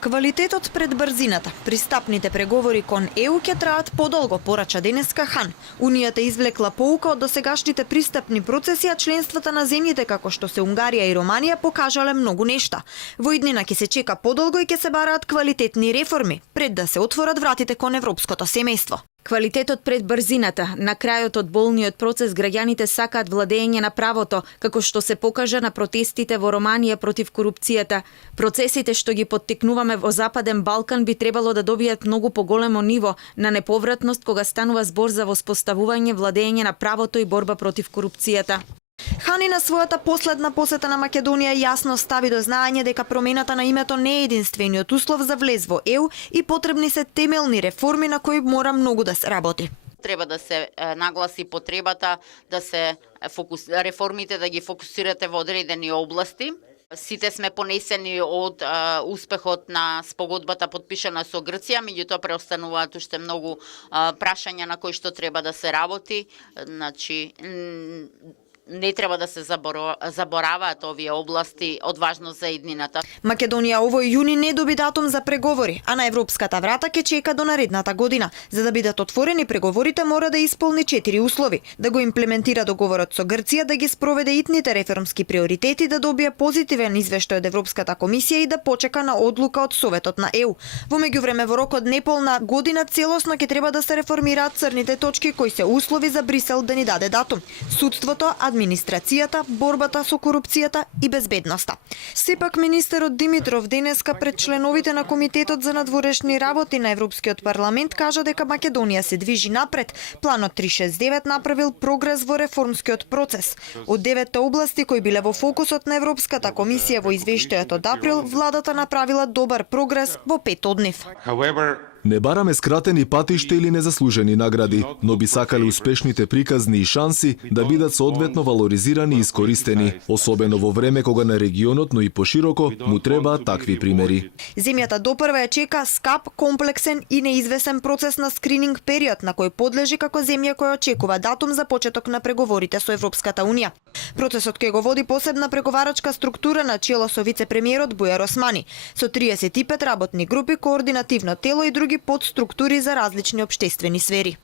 Квалитетот пред брзината. Пристапните преговори кон ЕУ ќе траат подолго, порача денеска Хан. Унијата извлекла поука од досегашните пристапни процеси, а членствата на земјите како што се Унгарија и Романија покажале многу нешта. Во иднина ќе се чека подолго и ќе се бараат квалитетни реформи пред да се отворат вратите кон европското семејство. Квалитетот пред брзината. На крајот од болниот процес граѓаните сакаат владење на правото, како што се покажа на протестите во Романија против корупцијата. Процесите што ги поттикнуваме во Западен Балкан би требало да добијат многу поголемо ниво на неповратност кога станува збор за воспоставување владење на правото и борба против корупцијата. Хани на својата последна посета на Македонија јасно стави до знаење дека промената на името не е единствениот услов за влез во ЕУ и потребни се темелни реформи на кои мора многу да се работи. Треба да се нагласи потребата да се реформите да ги фокусирате во одредени области. Сите сме понесени од успехот на спогодбата подпишана со Грција, меѓутоа преостануваат уште многу прашања на кои што треба да се работи. Значи, не треба да се забораваат овие области од важност за иднината. Македонија овој јуни не доби датум за преговори, а на европската врата ќе чека до наредната година. За да бидат отворени преговорите мора да исполни 4 услови: да го имплементира договорот со Грција, да ги спроведе итните реформски приоритети, да добие позитивен извештај од Европската комисија и да почека на одлука од Советот на ЕУ. Во меѓувреме во рок од неполна година целосно ќе треба да се реформираат црните точки кои се услови за Брисел да ни даде датум: судството, администрацијата, борбата со корупцијата и безбедноста. Сепак министерот Димитров денеска пред членовите на Комитетот за надворешни работи на Европскиот парламент кажа дека Македонија се движи напред. Планот 369 направил прогрес во реформскиот процес. Од 9 области кои биле во фокусот на Европската комисија во извештајот од април, владата направила добар прогрес во 5 од нив. Не бараме скратени патишта или незаслужени награди, но би сакале успешните приказни и шанси да бидат соодветно валоризирани и искористени, особено во време кога на регионот, но и пошироко, му требаат такви примери. Земјата допрва ја чека скап, комплексен и неизвесен процес на скрининг период на кој подлежи како земја која очекува датум за почеток на преговорите со Европската унија. Процесот ќе го води посебна преговарачка структура на чело со вице-премиерот Бујар Османи, со 35 работни групи, координативно тело и други подструктури за различни општествени сфери.